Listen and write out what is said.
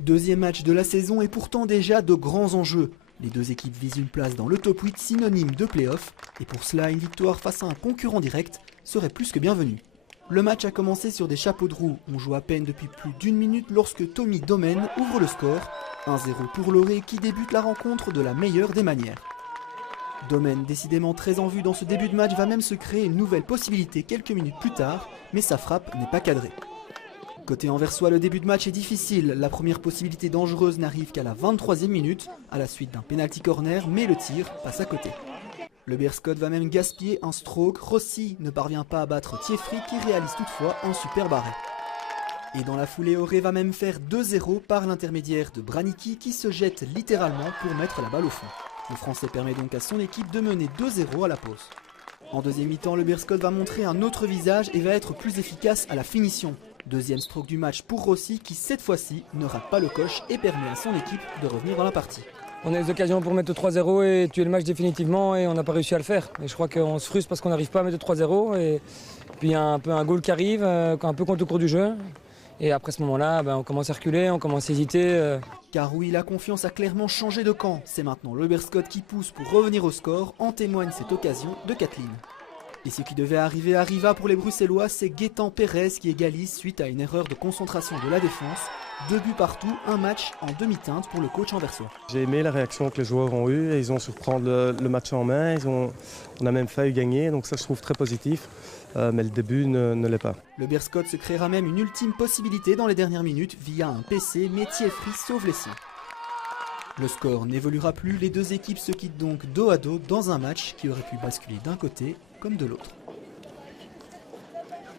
Deuxième match de la saison et pourtant déjà de grands enjeux. Les deux équipes visent une place dans le top 8 synonyme de play-off. Et pour cela, une victoire face à un concurrent direct serait plus que bienvenue. Le match a commencé sur des chapeaux de roue. On joue à peine depuis plus d'une minute lorsque Tommy Domen ouvre le score. 1-0 pour Loré qui débute la rencontre de la meilleure des manières. Domen, décidément très en vue dans ce début de match, va même se créer une nouvelle possibilité quelques minutes plus tard, mais sa frappe n'est pas cadrée. Côté anversois, le début de match est difficile. La première possibilité dangereuse n'arrive qu'à la 23e minute, à la suite d'un penalty corner, mais le tir passe à côté. Le Beerscot va même gaspiller un stroke. Rossi ne parvient pas à battre Thieffry qui réalise toutefois un superbe arrêt. Et dans la foulée, Oré va même faire 2-0 par l'intermédiaire de Branicki qui se jette littéralement pour mettre la balle au fond. Le Français permet donc à son équipe de mener 2-0 à la pause. En deuxième mi-temps, le Beerscot va montrer un autre visage et va être plus efficace à la finition. Deuxième stroke du match pour Rossi qui cette fois-ci ne rate pas le coche et permet à son équipe de revenir dans la partie. On a des occasions pour mettre 3-0 et tuer le match définitivement et on n'a pas réussi à le faire. Et je crois qu'on se frustre parce qu'on n'arrive pas à mettre 3-0 et puis il y a un peu un goal qui arrive, un peu contre le cours du jeu. Et après ce moment-là, on commence à reculer, on commence à hésiter. Car oui, la confiance a clairement changé de camp. C'est maintenant le Beerscot qui pousse pour revenir au score, en témoigne cette occasion de Kathleen. Et ce qui devait arriver arriva pour les Bruxellois, c'est Gaëtan Pérez qui égalise suite à une erreur de concentration de la défense. 2 buts partout, un match en demi-teinte pour le coach anversois. J'ai aimé la réaction que les joueurs ont eue, ils ont su reprendre le match en main, on a même failli gagner, donc ça je trouve très positif, mais le début ne l'est pas. Le Beerscot se créera même une ultime possibilité dans les dernières minutes via un PC, mais Thieffry sauve les siens. Le score n'évoluera plus, les deux équipes se quittent donc dos à dos dans un match qui aurait pu basculer d'un côté comme de l'autre.